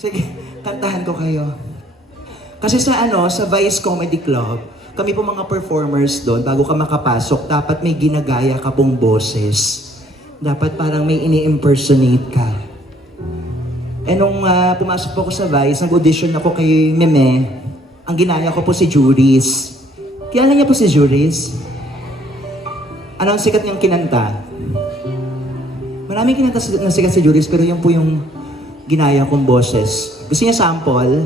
Sige, kantahan ko kayo. Kasi sa sa Vice Comedy Club, kami po mga performers doon, bago ka makapasok, dapat may ginagaya ka pong boses. Dapat parang may ini-impersonate ka. Eh nung pumasok po ako sa Vice, nag-audition ako kay Meme. Ang ginaya ko po si Juris. Kilala niya po si Juris? Ano ang sikat niyang kinanta? Maraming kinanta na sikat si Juris, pero yun po yung ginaya kong boses. Gusto niya sample?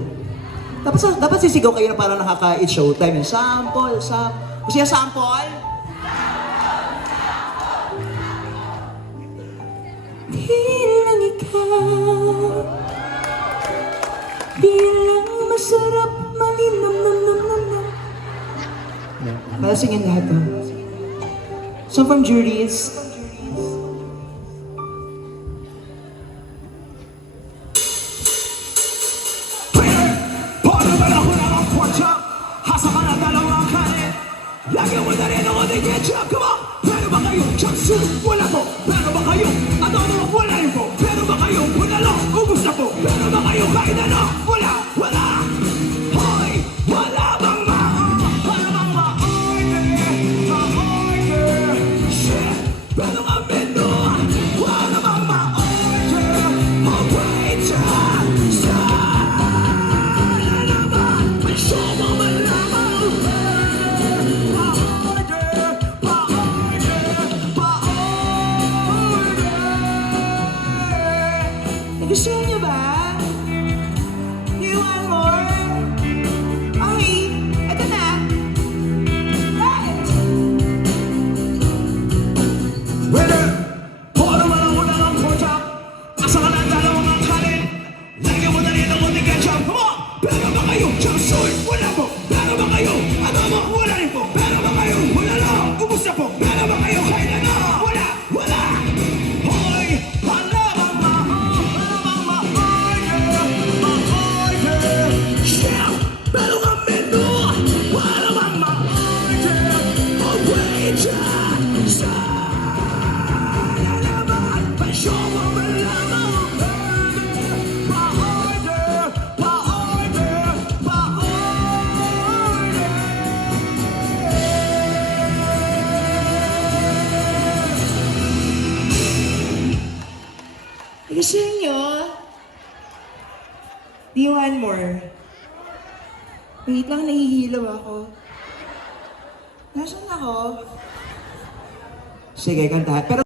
Dapat sisigaw kayo na parang nakaka-it showtime. Sample, Gusto niya sample? Bilang ikaw, bilang masarap malinam. Para singin lahat to. So from Juris, lagi mo na rin ako di ketchup, come on! Pero ba kayo, chapsu, wala po? Pero ba kayo, ano, wala rin po? Pero ba kayo, wala lang, ubus na po? Pero ba kayo, kahit ano, wala! Hoy! Wala bang ma-order? Shit! Pero nga menu, wala bang ma-order? Ma-waiter! Sana naman, may show mo malamang! Gusto niyo ba? Do you want more? Okay, eto na. Right! Waiter! Puro mo lang una ng pork chop. Asa ka ng dalawang ang kanin? Lagyan mo na rin ng konting ketchup. Come on! Pero ba kayo? Chop suey? Wala po! Pero ba kayo? Ano mo? Wala rin po! Pero ba kayo? Wala lang! Ubus na po! Pero ba kayo? Kahit ano? Wala! Hoy! Wala bang ma-order? Shit! Pero nga menu! Wala bang ma-order? Ma-waiter! Sana naman pa-show mo malamang! Pa-order! Gusto niyo? Do you want more? Wait lang, nahihilaw ako. Nasaan ako? Sige, kanta. Pero